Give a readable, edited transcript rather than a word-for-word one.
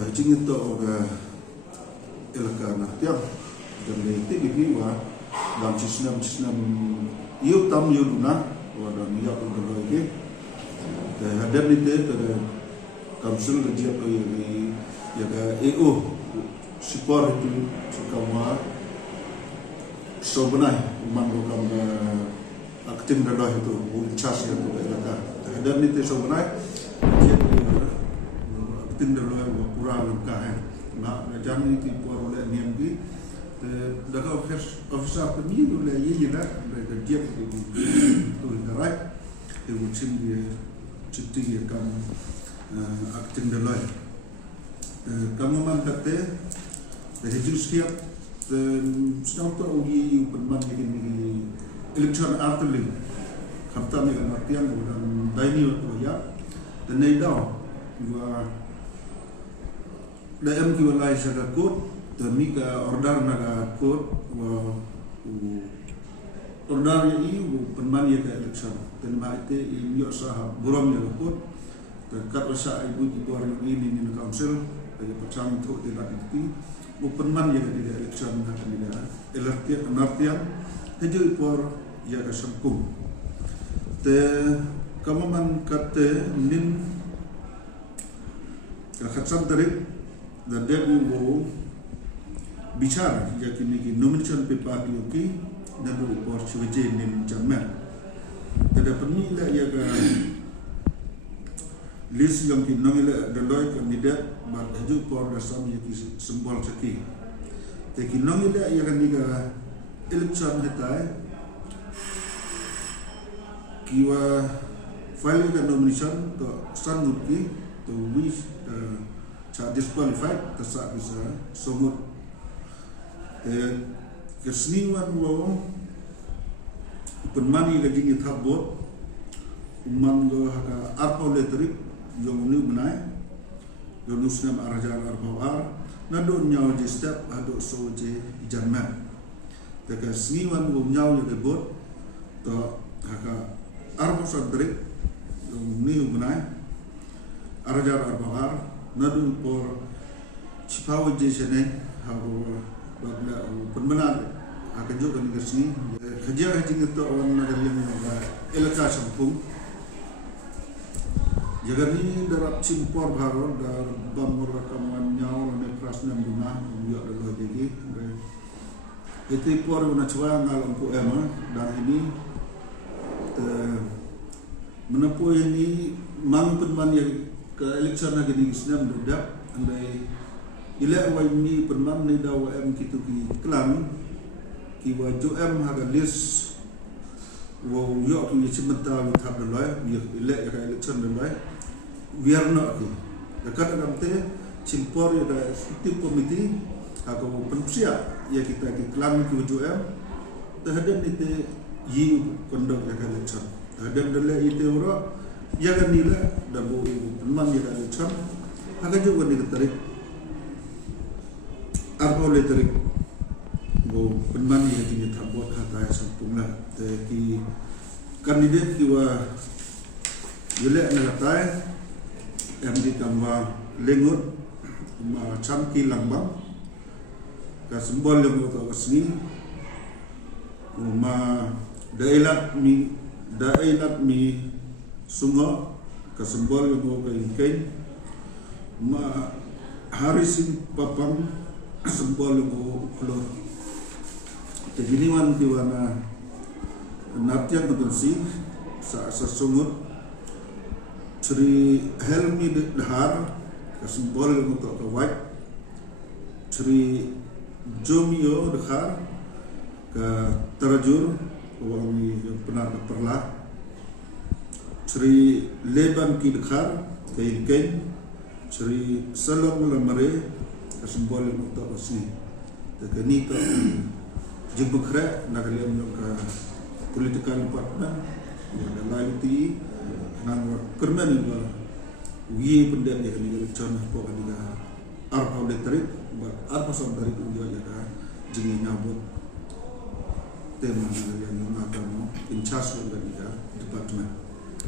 hijing itu elaka na tiang dan itu dibiwa dan cisnam iu tam iu luna dan ia pun lagi hadir di te kamsul kerja tu ya EU support itu sukawa sobenai mango kam aktif dalam itu uncas itu elaka hadir di te sobenai dia aktif dalam pura luka na jangan itu por oleh niambi daga officer pemilu oleh ye lah mereka dia tu garai itu musim dia cuti kan aktif dalam kamu mangkate dari justiap sedang tu ugi penman ini election artling kapta ni kan artian dan daini tu ya dan naidau gua dalam kiwalai saga kod demi ke order naga kod order ini penman ya ke election dan maite ini sah buram ya kod dekat rasa ibu orang ini di council dari pecang untuk tidak itu penman ya ke election akan dia artian hejui por ya ke sempung te kamu man kate nin khatsam tarik dan dia mau bicara jadi ni nomination paper ki dan report sebagai nin jaman ada pemilihan ya ke list yang ki nomila daloi kandidat bar haju por rasam ya ki simbol saki te ki nomila ya kan ni ka election hetai kiwa file ka nomination to sanut ki to wish disqualified tersak bisa somut keseniwan wo penmani lagi ni thabot umman go haka arpo letrik yang ni benai yang nusnam arajar arbawar nado nyaw je step ado soje janman taka seniwan wo nyaw ye bot to haka arpo sadrik yang ni benai arajar arbawar nadu por cipawa je sene haru bagla penbenar akan juga ni kesini kerja haji itu orang negara yang elaka sampung jaga ni darab cimpor baru dar bamur rakaman nyaw ne prasna bunga yo adalah jadi itu por una chwa ngalam ku ema dar ini menempuh ini mang penman yang ke election lagi di Islam dedak andai ila wajni penman ni dawa em kitu ki klan ki waju em haga list wo yo ki cimenta wi thab dalai bi ila ka election dalai biar nak ki dekat dalam te cimpor ya da tim komiti atau pensia ya kita ki klan ki waju em terhadap ni te yi kondok ya ka election terhadap dalai itu ora jangan nila dabu penman yang ada cam, agak juga ni tarik, arpo le tarik, bo penman yang kini tak buat kata sempurna, tapi kandidat kiwa jelek nak kata, MD kamwa lengut, macam kilang bang, kasembol yang kita kesini, dailat mi sungo kasembol yang kain ma harisin papang sembol yang keluar jadi wan diwana natian betul sa sungut Sri Helmi Dahar kasembol yang untuk kawat Sri Jomio Dahar ke terjur wangi penar perlah Sri Leban Kidkhar kain Sri Salam Lamare sembol untuk asli tekani to jebukra nagaliam ka political partner da laiti nang kermen ba wi pendet ya ni chon ko adiga arpa letrik ba arpa som dari tu ya ka jingi nyabut tema nagaliam ngakamo in charge of the department